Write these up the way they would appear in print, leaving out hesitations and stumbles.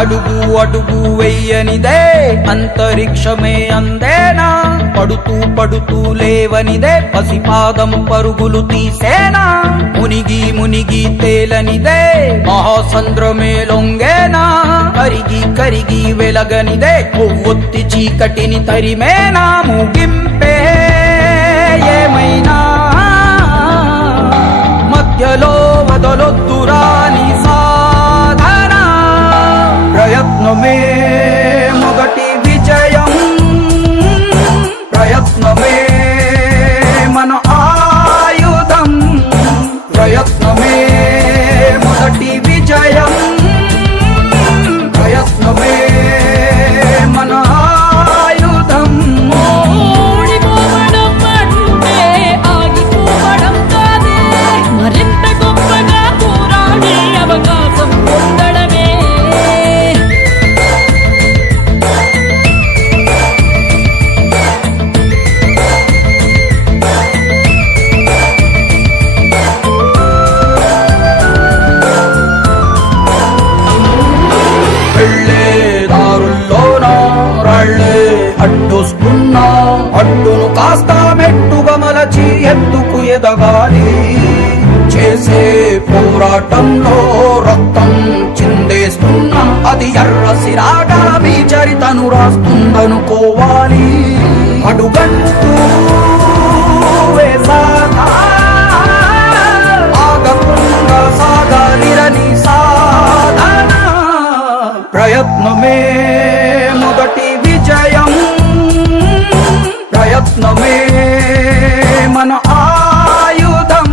అడుగు అడుగు వెయ్యనిదే అంతరిక్షమే అందేనా, పడుతూ పడుతూ లేవనిదే పసిపాదం పరుగులు తీసేనా, మునిగి మునిగి తేలనిదే మహాసంద్రమే లొంగేనా, కరిగి కరిగి వెలగనిదే కొవ్వొత్తి చీకటిని తరిమేనా, ముగింపే ఏమైనా మధ్యలో వదలొద్దురా నీ సాధన, ప్రయత్నమే మొదటి విజయం, ప్రయత్నమే మన ఆయుధం, ప్రయత్నమే మొదటి విజయం, ప్రయత్నమే మన ఆయుధం. ఓడిపోవడం అంటే ఆగిపోవడం కాదే, మరింత గొప్పగా పోరాడే అవకాశం పొందడమే. వెళ్ళే దారుల్లోన రాళ్ళే అడ్డొస్తున్నా, అడ్డును కాస్త మెట్టుగా మలచి ఎత్తుకు ఎదగాలి, చేసే పోరాటంలో రక్తం చిందేస్తున్నా అది ఎర్ర సిరాగా మీ చరితను రాస్తుందనుకోవాలి, అడుగంటూ వేసాగా ఆగకుండా సాగాలిరని సాధన, ప్రయత్నమే మొదటి విజయం, ప్రయత్నమే మన ఆయుధం,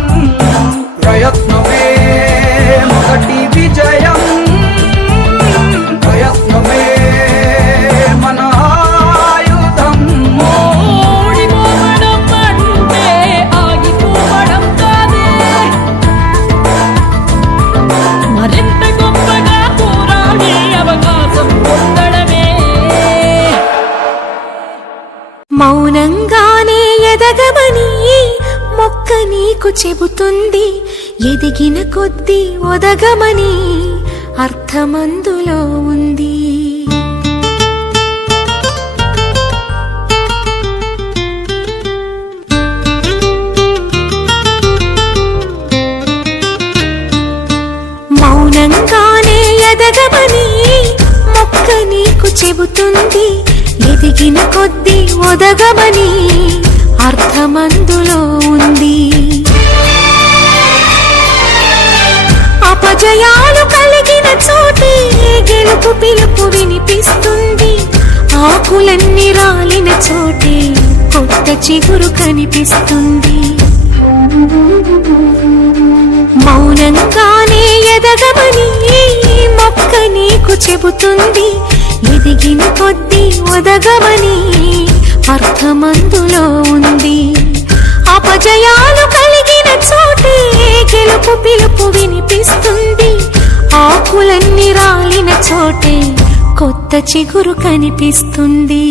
ప్రయత్నమే మొదటి విజయం, ప్రయత్నమే మన ఆయుధం. ఓడిపోవడం అంటే ఆగిపోవడం కాదే, మరింత గొప్పగా పోరాడే అవకాశం పొందడమే. మౌనంగానే ఎదగమని మొక్క నీకు చెబుతుంది, ఎదిగిన కొద్దీ ఒదగమని అర్థమందులో ఉంది. మౌనంగానే ఎదగమని మొక్క నీకు చెబుతుంది, ఎదిగిన కొద్దీ ఒదగమని అర్థమందులో ఉంది. అపజయాలు కలిగిన చోటే గెలుపు పిలుపు వినిపిస్తుంది, ఆకులన్నీ రాలిన చోటే కొత్త చిగురు కనిపిస్తుంది. మౌనంగానే ఎదగమని మొక్క నీకు చెబుతుంది, ఎదిగిన కొద్దీ ఒదగమని అర్థమందులో ఉంది. అపజయాలు కలిగిన చోటే గెలుపు పిలుపు వినిపిస్తుంది, ఆకులన్నీ రాలిన చోటే కొత్త చిగురు కనిపిస్తుంది.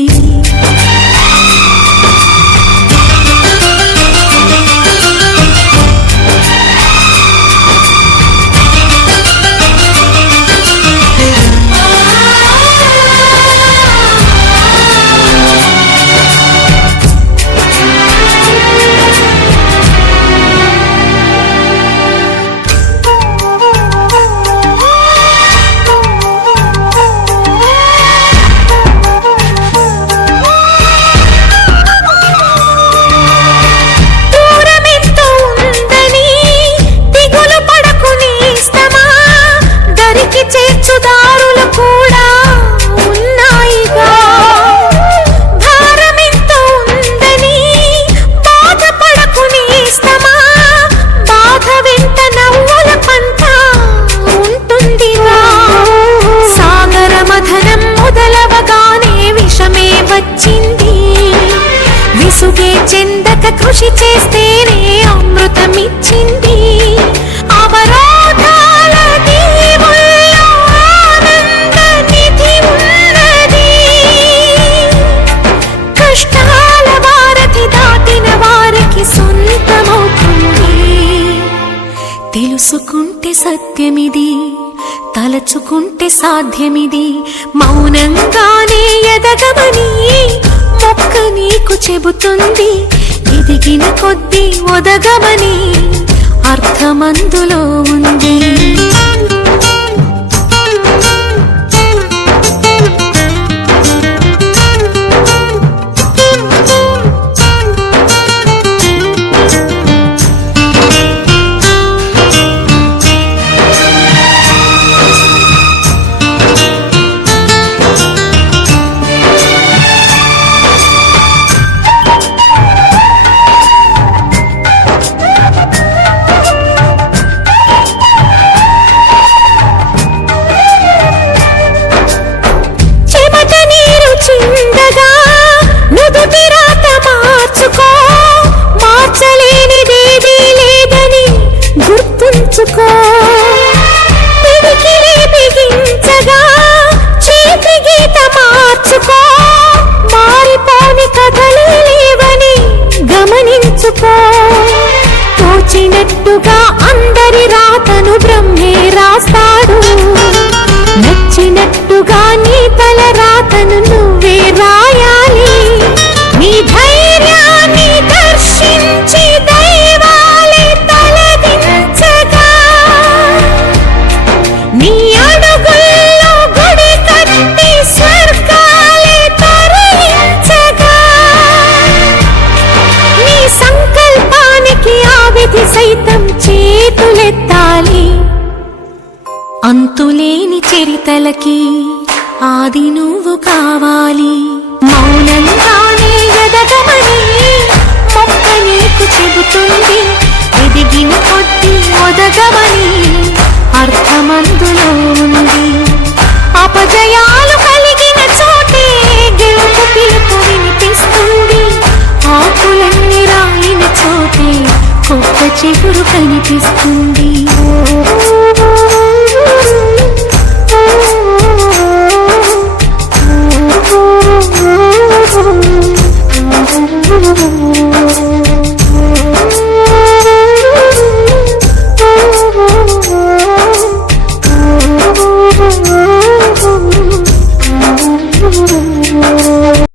కృషి చేస్తేనే అమృతమిచ్చింది. అవరోధాల దీవుల్లో ఆనంద నిధి ఉన్నది. కష్టాల వారధి దాటిన వారికి సొంతమవుతుంది. తెలుసుకుంటే సత్యమిది, తలచుకు తెలుసుకుంటే సాధ్యమిది. మౌనంగానే ఎదగమని మొక్క నీకు చెబుతుంది. ఎదిగిన కొద్దీ ఒదగమని అర్థమందులో ఉంది. తోచినట్టుగా అందరి రాతను బ్రహ్మే రాస్తాడు. నచ్చినట్టుగా నీ తల రాతను నువ్వే రాయాలి. నీ ధైర్యాన్ని దర్శించి దైవాలే తలదించగా, నీ అడుగుల్లో గుడి కట్టి స్వర్గాలే తరలించగా, నీ సంకల్పానికి ఆ విధి సైతం చేతులెత్తాలి. అంతులేని చరితలకి ఆది నువ్వు కావాలి. మౌనంగానే ఎదగమని మొక్క నీకు చెబుతుంది. ఎదిగిన కొద్దీ ఒదగమని అర్థమందులో ఉంది. అపజయాలు కలిగిన చోటే గెలుపు పిలుపు వినిపిస్తుంది. ఆకులన్నీ రాలిన చోటే కొత్త చిగురు కనిపిస్తుంది.